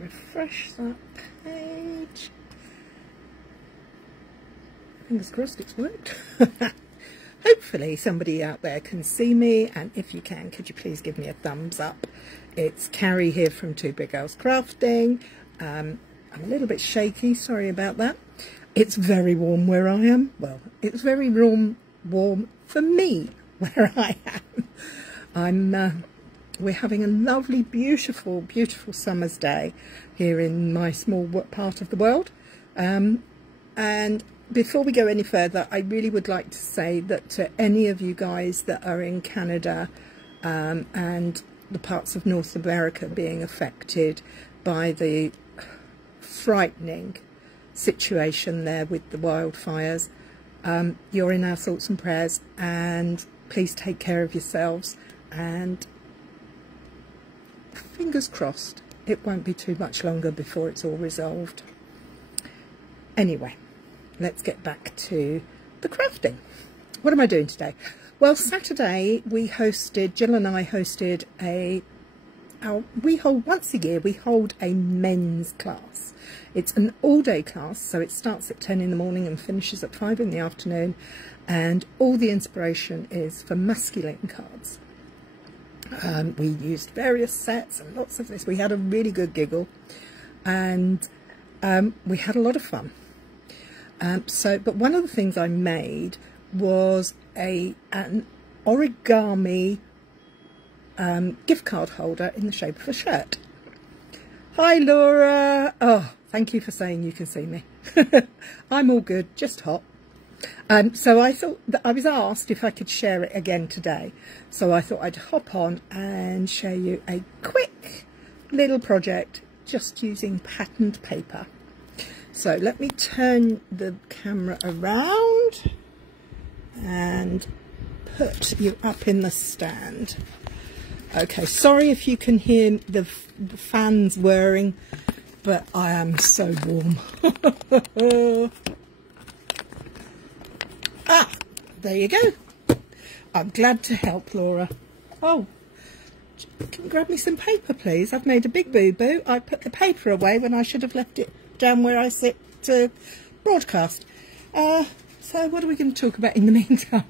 refresh that page. Fingers crossed it's worked. Hopefully somebody out there can see me, and if you can, could you please give me a thumbs up. It's Cary here from Two Big Girls Crafting. I'm a little bit shaky, sorry about that. It's very warm where I am. Well, it's very warm for me where I am. We're having a lovely, beautiful, beautiful summer's day here in my small part of the world. And before we go any further, I really would like to say that to any of you guys that are in Canada and the parts of North America being affected by the frightening situation there with the wildfires, you're in our thoughts and prayers, and please take care of yourselves, and fingers crossed it won't be too much longer before it's all resolved. Anyway, let's get back to the crafting. What am I doing today? Well, Saturday Jill and I hosted once a year we hold a men's class. It's an all-day class, so it starts at 10 in the morning and finishes at 5 in the afternoon, and all the inspiration is for masculine cards. We used various sets and lots of this. We had a really good giggle, and we had a lot of fun. But one of the things I made was an origami gift card holder in the shape of a shirt. Hi Laura! Oh, thank you for saying you can see me. I'm all good, just hot. So I thought that I was asked if I could share it again today. So I thought I'd hop on and show you a quick little project just using patterned paper. So let me turn the camera around and put you up in the stand. Okay, sorry if you can hear the fans whirring, but I am so warm. Ah, there you go. I'm glad to help, Laura. Oh, can you grab me some paper, please? I've made a big boo-boo. I put the paper away when I should have left it down where I sit to broadcast. So what are we going to talk about in the meantime?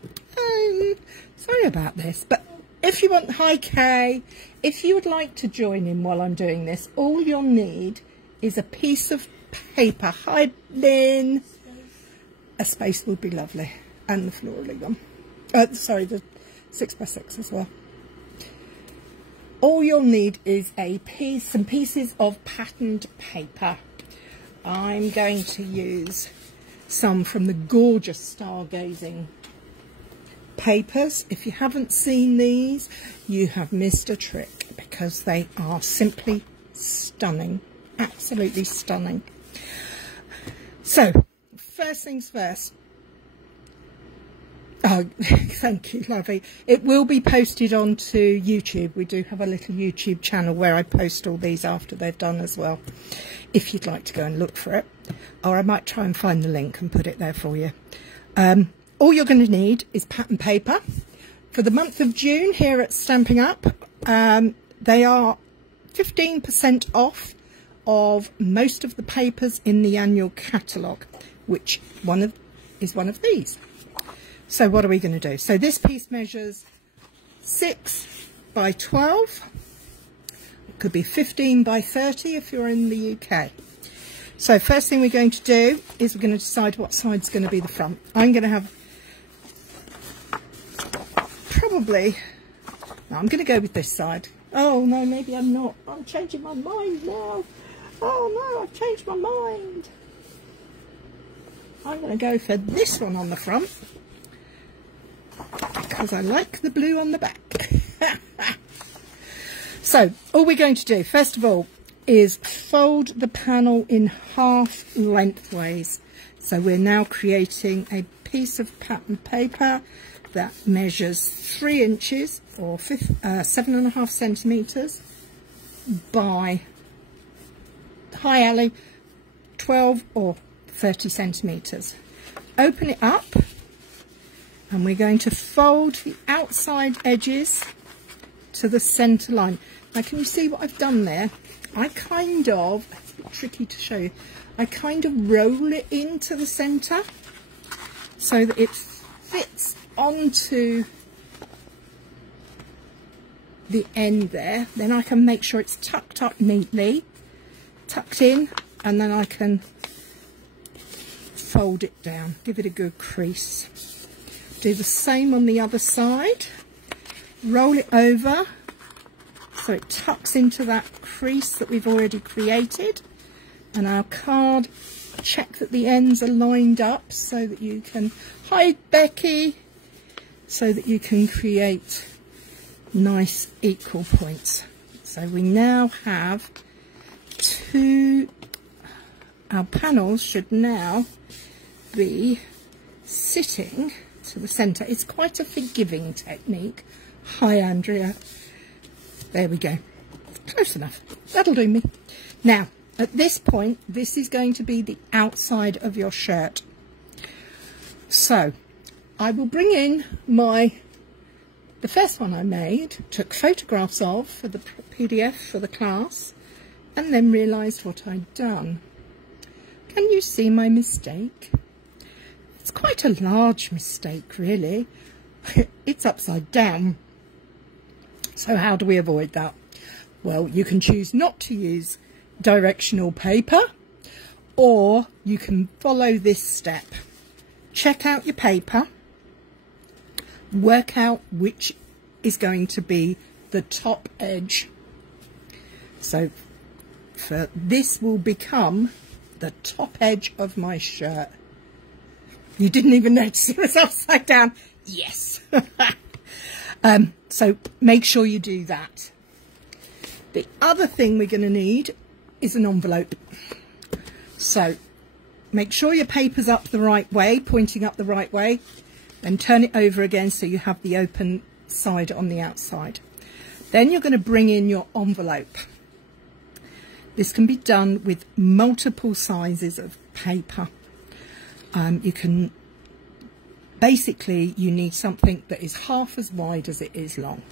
Sorry about this, but if you want, hi Kay, if you would like to join in while I'm doing this, all you'll need is a piece of paper. Hi Lynn. A space would be lovely, and the florally one. Sorry, the 6x6 as well. All you'll need is some pieces of patterned paper. I'm going to use some from the gorgeous stargazing papers. If you haven't seen these, you have missed a trick, because they are simply stunning, absolutely stunning. So first things first. Oh, thank you, lovely. It will be posted onto YouTube. We do have a little YouTube channel where I post all these after they're done as well, if you'd like to go and look for it. Or I might try and find the link and put it there for you. All you're going to need is pattern paper. For the month of June here at Stamping Up, they are 15% off of most of the papers in the annual catalogue, which is one of these. So what are we going to do? So this piece measures 6 by 12. It could be 15 by 30 if you're in the UK. So first thing we're going to do is we're going to decide what side's going to be the front. I'm going to have I'm going to go with this side. Oh no, maybe I'm not. I'm changing my mind now. Oh no, I've changed my mind. I'm going to go for this one on the front, because I like the blue on the back. So all we're going to do first of all is fold the panel in half lengthways. So we're now creating a piece of pattern paper that measures 3 inches or 7.5 centimetres by, hi Ali, 12 or 30 centimetres. Open it up, and we're going to fold the outside edges to the centre line. Now can you see what I've done there? I kind of, it's a bit tricky to show you, I kind of roll it into the centre so that it fits onto the end there. Then I can make sure it's tucked up neatly, tucked in, and then I can fold it down, give it a good crease. Do the same on the other side, roll it over so it tucks into that crease that we've already created, and our card, check that the ends are lined up so that you can hide Becky, so that you can create nice equal points. So we now have our panels should now be sitting to the centre. It's quite a forgiving technique. Hi Andrea. There we go. Close enough. That'll do me. Now, at this point, this is going to be the outside of your shirt. So, I will bring in the first one I made, took photographs of for the PDF for the class, and then realised what I'd done. Can you see my mistake? It's quite a large mistake, really. It's upside down. So how do we avoid that? Well, you can choose not to use directional paper, or you can follow this step. Check out your paper, work out which is going to be the top edge. So for this will become the top edge of my shirt. You didn't even notice it was upside down. Yes. So make sure you do that. The other thing we're going to need is an envelope. So make sure your paper's up the right way, pointing up the right way, then turn it over again so you have the open side on the outside. Then you're going to bring in your envelope. This can be done with multiple sizes of paper. Basically you need something that is half as wide as it is long.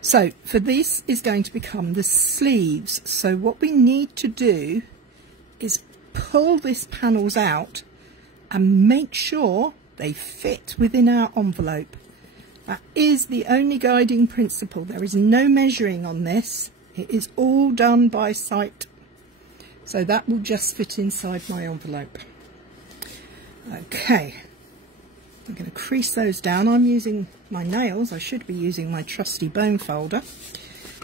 So for this is going to become the sleeves. So what we need to do is pull these panels out and make sure they fit within our envelope. That is the only guiding principle. There is no measuring on this. It is all done by sight. So that will just fit inside my envelope. Okay. I'm going to crease those down. I'm using my nails. I should be using my trusty bone folder.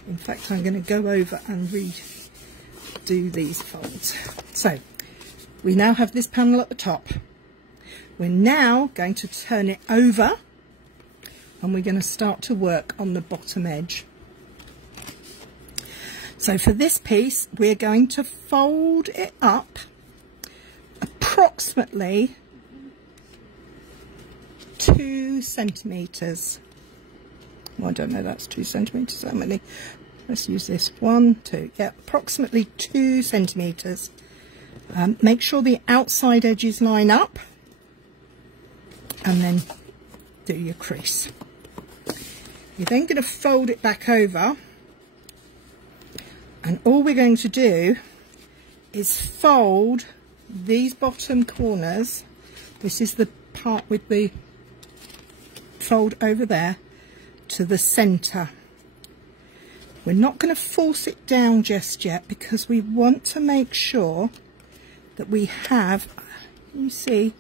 In fact, I'm going to go over and redo these folds. So, we now have this panel at the top. We're now going to turn it over and we're going to start to work on the bottom edge. So for this piece, we're going to fold it up approximately 2 centimetres. Well, I don't know, that's 2 centimetres. How many? Let's use this. 1, 2. Yeah, approximately 2 centimetres. Make sure the outside edges line up, and then do your crease. You're then going to fold it back over, and all we're going to do is fold these bottom corners. This is the part with the fold over there to the centre. We're not going to force it down just yet because we want to make sure that we have, you see,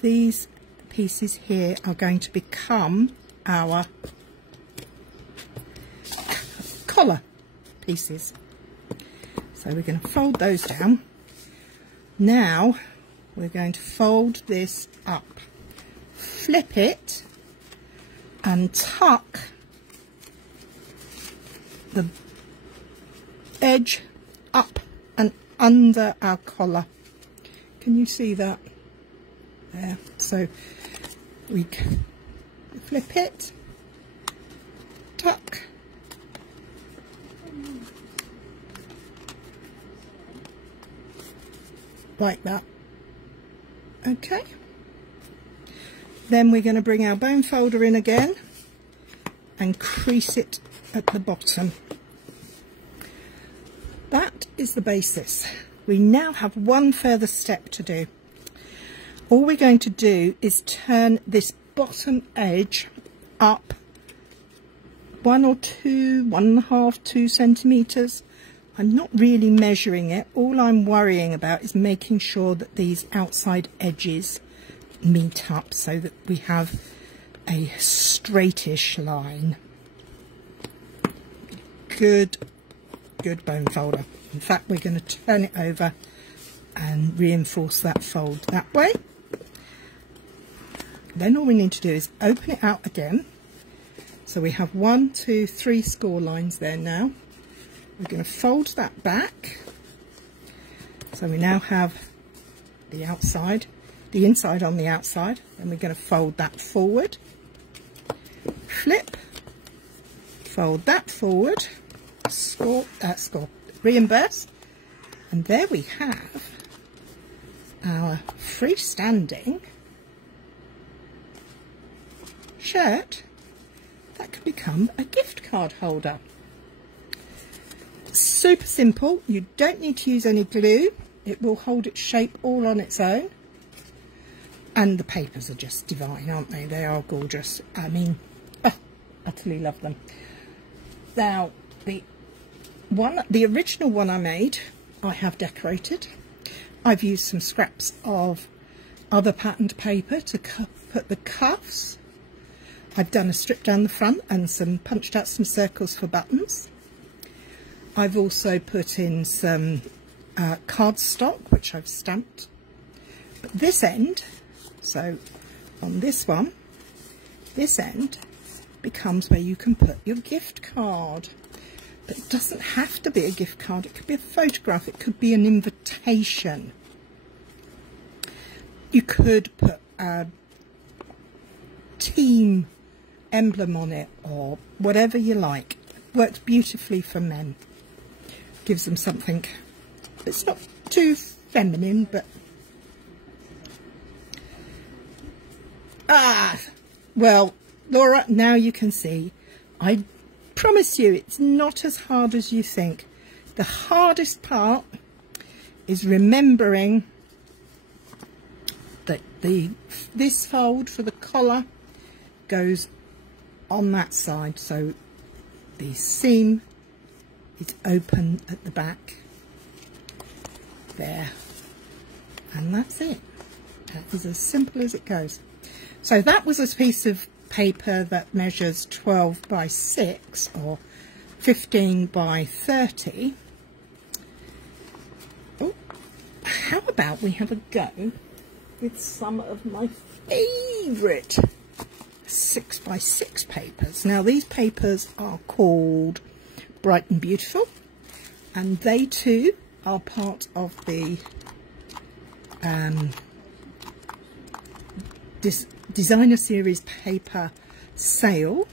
these pieces here are going to become our collar pieces. So we're going to fold those down. Now we're going to fold this up, flip it and tuck the edge up and under our collar. Can you see that? There. So we flip it, tuck, like that. Okay. Then we're going to bring our bone folder in again and crease it at the bottom. That is the basis. We now have one further step to do. All we're going to do is turn this bottom edge up 1 or 2, 1.5, 2 centimetres. I'm not really measuring it. All I'm worrying about is making sure that these outside edges meet up so that we have a straightish line. Good bone folder. In fact, we're going to turn it over and reinforce that fold that way. Then all we need to do is open it out again. So we have 1, 2, 3 score lines there now. We're going to fold that back. So we now have the outside, the inside on the outside. Then we're going to fold that forward. Flip. Fold that forward. Score, reimburse. And there we have our freestanding shirt that could become a gift card holder. Super simple. You don't need to use any glue. It will hold its shape all on its own. And the papers are just divine, aren't they? They are gorgeous. I mean, utterly love them. Now, the original one I made, I have decorated. I've used some scraps of other patterned paper to put the cuffs. I've done a strip down the front and punched out some circles for buttons. I've also put in some cardstock, which I've stamped. But this end, so on this one, this end becomes where you can put your gift card. But it doesn't have to be a gift card. It could be a photograph. It could be an invitation. You could put a team emblem on it or whatever you like. Works beautifully for men. Gives them something. It's not too feminine, but well, Laura, now you can see. I promise you it's not as hard as you think. The hardest part is remembering that this fold for the collar goes on that side, so the seam is open at the back there, and that's it. That is as simple as it goes. So that was a piece of paper that measures 12 by 6 or 15 by 30. Oh, how about we have a go with some of my favourite 6 by 6 papers. Now these papers are called Bright and Beautiful, and they too are part of the designer series paper sale.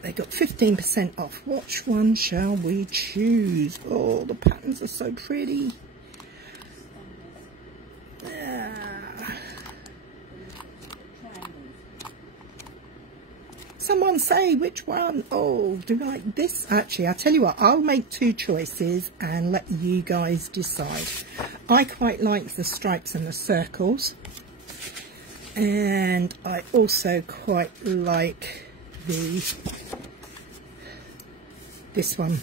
They got 15% off. Which one shall we choose? Oh, the patterns are so pretty. Someone say which one. Oh, do you like this? Actually, I'll tell you what, I'll make 2 choices and let you guys decide. I quite like the stripes and the circles, and I also quite like this one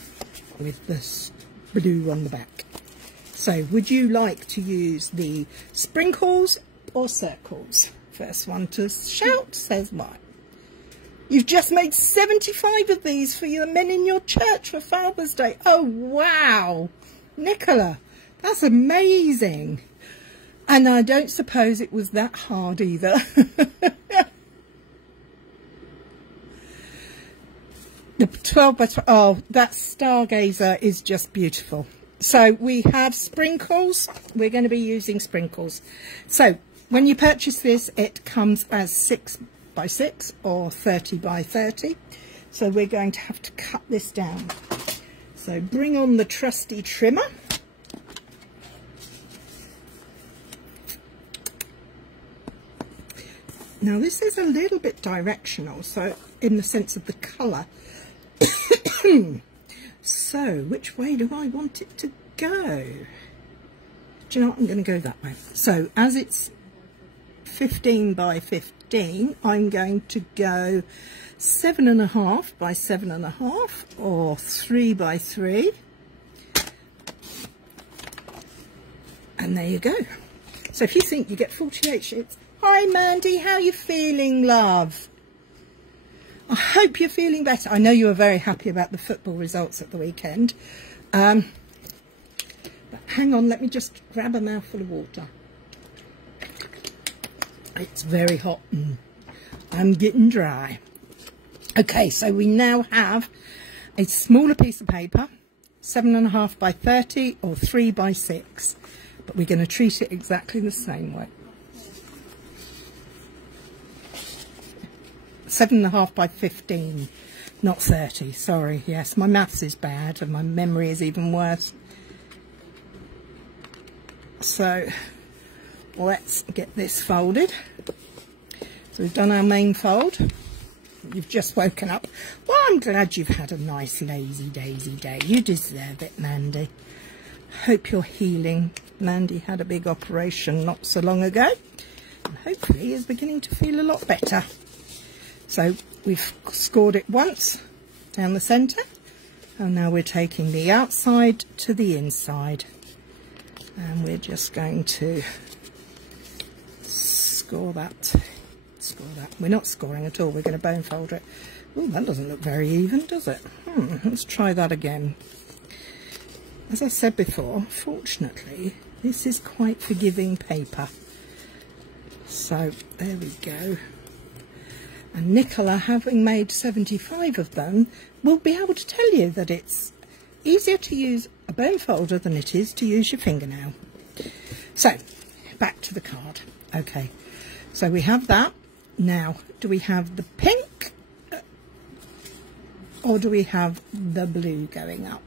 with the blue on the back. So would you like to use the sprinkles or circles? First one to shout says mine. You've just made 75 of these for your men in your church for Father's Day. Oh, wow. Nicola, that's amazing. And I don't suppose it was that hard either. The 12 by 12, oh, that stargazer is just beautiful. So we have sprinkles. We're going to be using sprinkles. So when you purchase this, it comes as 6 by 6 or 30 by 30. So we're going to have to cut this down. So bring on the trusty trimmer. Now this is a little bit directional, so in the sense of the colour. So which way do I want it to go? Do you know what? I'm going to go that way. So as it's 15 by 15, I'm going to go 7.5 by 7.5 or 3 by 3. And there you go. So if you think you get 48 sheets. Hi Mandy, how are you feeling, love? I hope you're feeling better. I know you were very happy about the football results at the weekend. But hang on, let me just grab a mouthful of water. It's very hot and I'm getting dry. Okay, so we now have a smaller piece of paper, 7.5 by 30 or 3 by 6. But we're going to treat it exactly the same way. 7.5 by 15, not 30, sorry. Yes, my maths is bad and my memory is even worse. So let's get this folded. So we've done our main fold. You've just woken up. Well, I'm glad you've had a nice lazy daisy day. You deserve it, Mandy. Hope you're healing. Mandy had a big operation not so long ago and hopefully is beginning to feel a lot better. So we've scored it once down the centre, and now we're taking the outside to the inside, and we're just going to score that. We're not scoring at all, we're going to bone fold it. Oh, that doesn't look very even, does it? Let's try that again. As I said before, fortunately this is quite forgiving paper. So there we go. And Nicola, having made 75 of them, will be able to tell you that it's easier to use a bone folder than it is to use your fingernail. So, back to the card. Okay, so we have that. Now, do we have the pink or do we have the blue going up?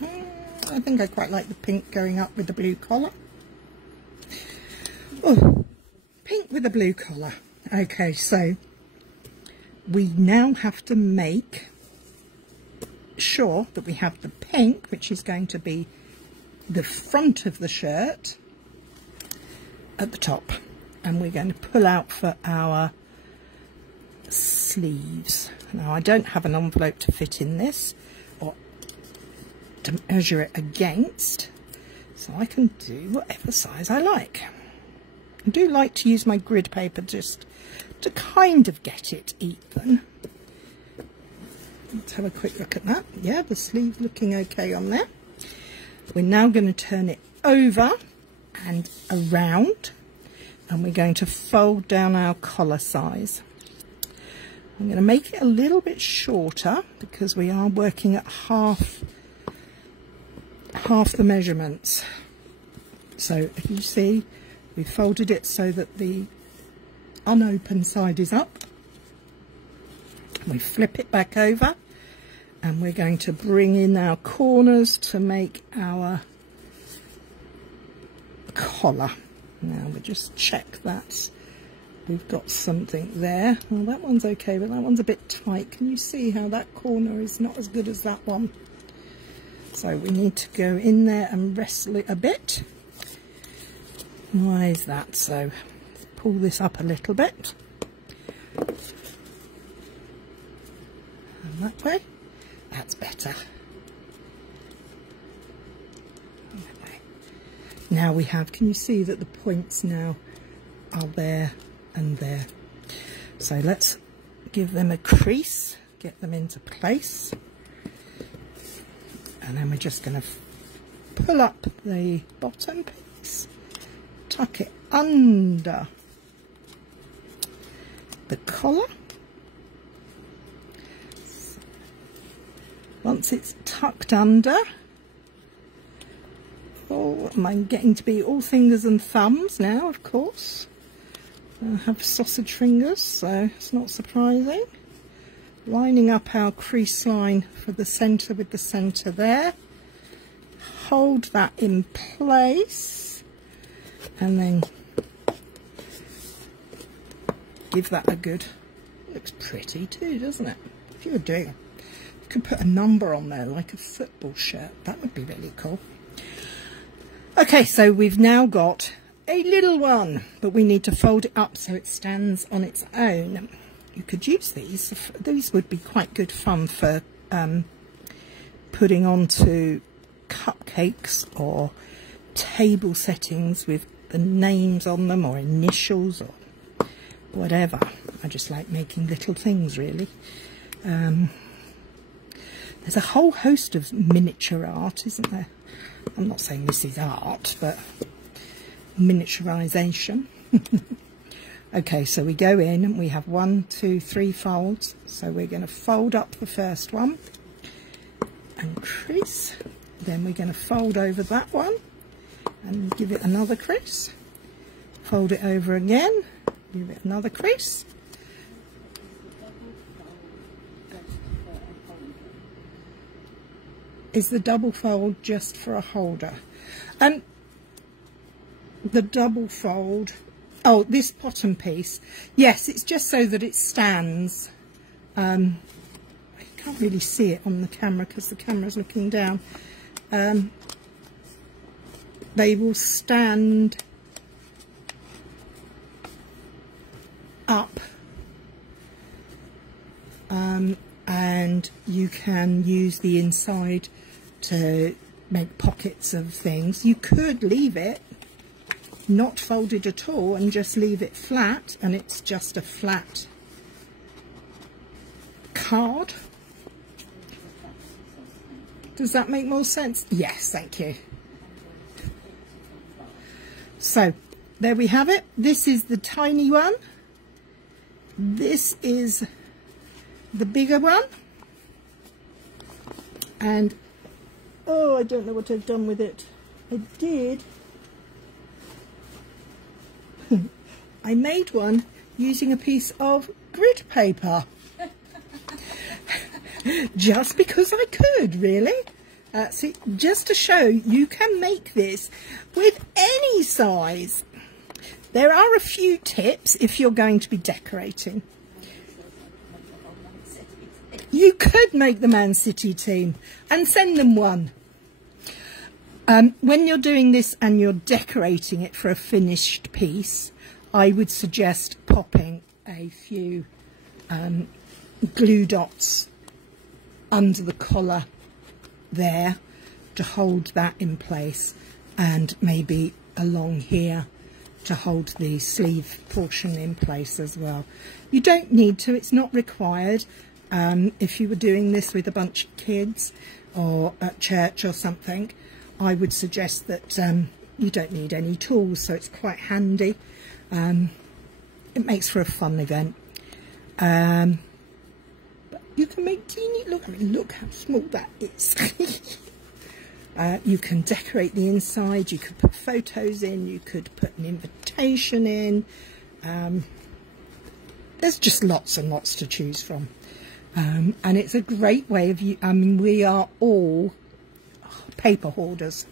I think I quite like the pink going up with the blue collar. Oh, pink with the blue collar. Okay, so we now have to make sure that we have the pink, which is going to be the front of the shirt, at the top, and we're going to pull out for our sleeves. Now I don't have an envelope to fit in this or to measure it against, so I can do whatever size I like. I do like to use my grid paper just to kind of get it even. Let's have a quick look at that. Yeah, the sleeve looking okay on there. We're now going to turn it over and around, and we're going to fold down our collar size. I'm going to make it a little bit shorter because we are working at half the measurements. So if you see, we folded it so that the unopened side is up. We flip it back over and we're going to bring in our corners to make our collar. Now we just check that we've got something there. Well, that one's okay, but that one's a bit tight. Can you see how that corner is not as good as that one? So we need to go in there and wrestle it a bit. Why is that so? Let's pull this up a little bit. And that way. That's better. Okay. Now we have, can you see that the points now are there and there? So let's give them a crease, get them into place. And then we're just going to pull up the bottom piece, tuck it under the collar. Once it's tucked under, oh, I'm getting to be all fingers and thumbs now, of course. I have sausage fingers, so it's not surprising. Lining up our crease line for the centre with the centre there. Hold that in place and then give that a good, looks pretty too, doesn't it? If you were doing it, you could put a number on there like a football shirt. That would be really cool. Okay, so we've now got a little one, but we need to fold it up so it stands on its own. You could use these. These would be quite good fun for putting onto cupcakes or table settings with the names on them or initials or whatever. I just like making little things, really. There's a whole host of miniature art, isn't there? I'm not saying this is art, but miniaturization. Okay, so we go in and we have 1, 2, 3 folds. So we're going to fold up the first one and crease. Then we're going to fold over that one and give it another crease. Fold it over again, give it another crease. Is the double fold just for a holder? The double fold, oh, this bottom piece, yes, it's just so that it stands. I can't really see it on the camera because the camera's looking down. They will stand up, and you can use the inside to make pockets of things. You could leave it not folded at all and just leave it flat, and it's just a flat card. Does that make more sense? Yes, thank you. So there we have it. This is the tiny one. This is the bigger one. And oh, I don't know what I've done with it. I did. I made one using a piece of grid paper. Just because I could, really. See, just to show you can make this with any size. There are a few tips if you're going to be decorating. You could make the Man City team and send them one. When you're doing this and you're decorating it for a finished piece, I would suggest popping a few glue dots under the collar there to hold that in place, and maybe along here to hold the sleeve portion in place as well. You don't need to, it's not required. If you were doing this with a bunch of kids or at church or something, I would suggest that you don't need any tools, so it's quite handy. It makes for a fun event. But you can make teeny, look, I mean, look how small that is. You can decorate the inside, you could put photos in, you could put an invitation in. There's just lots and lots to choose from. And it's a great way of, I mean, we are all paper hoarders.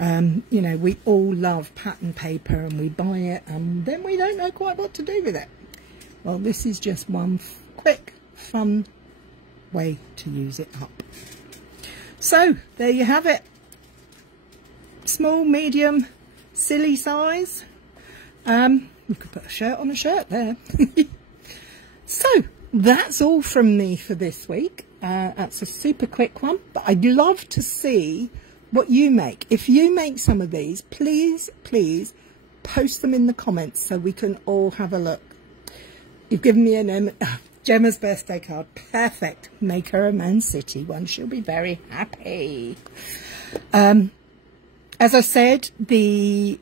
You know, we all love pattern paper and we buy it and then we don't know quite what to do with it. Well, this is just one quick, fun way to use it up. So, there you have it. Small, medium, silly size. You could put a shirt on a shirt there. So, that's all from me for this week. That's a super quick one, but I'd love to see what you make. If you make some of these, please, please post them in the comments so we can all have a look. You've given me Gemma's birthday card. Perfect. Make her a Man City one. She'll be very happy. As I said, the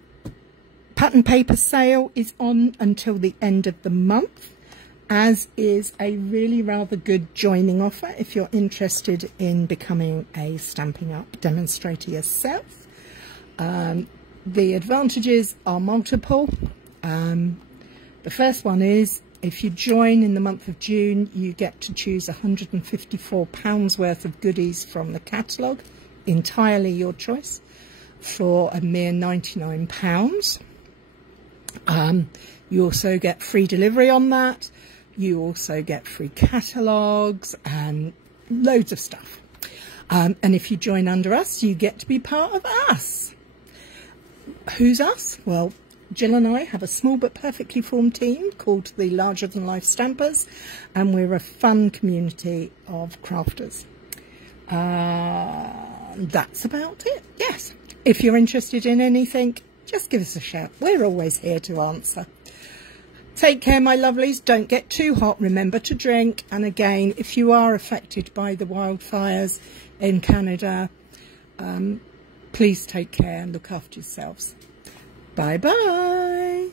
pattern paper sale is on until the end of the month, as is a really rather good joining offer if you're interested in becoming a Stampin' Up demonstrator yourself. The advantages are multiple. The first one is, if you join in the month of June, you get to choose £154 worth of goodies from the catalogue, entirely your choice, for a mere £99. You also get free delivery on that. You also get free catalogues and loads of stuff. And if you join under us, you get to be part of us. Who's us? Well, Jill and I have a small but perfectly formed team called the Larger Than Life Stampers, and we're a fun community of crafters. That's about it. Yes. If you're interested in anything, just give us a shout. We're always here to answer. Take care, my lovelies. Don't get too hot. Remember to drink. And again, if you are affected by the wildfires in Canada, please take care and look after yourselves. Bye-bye.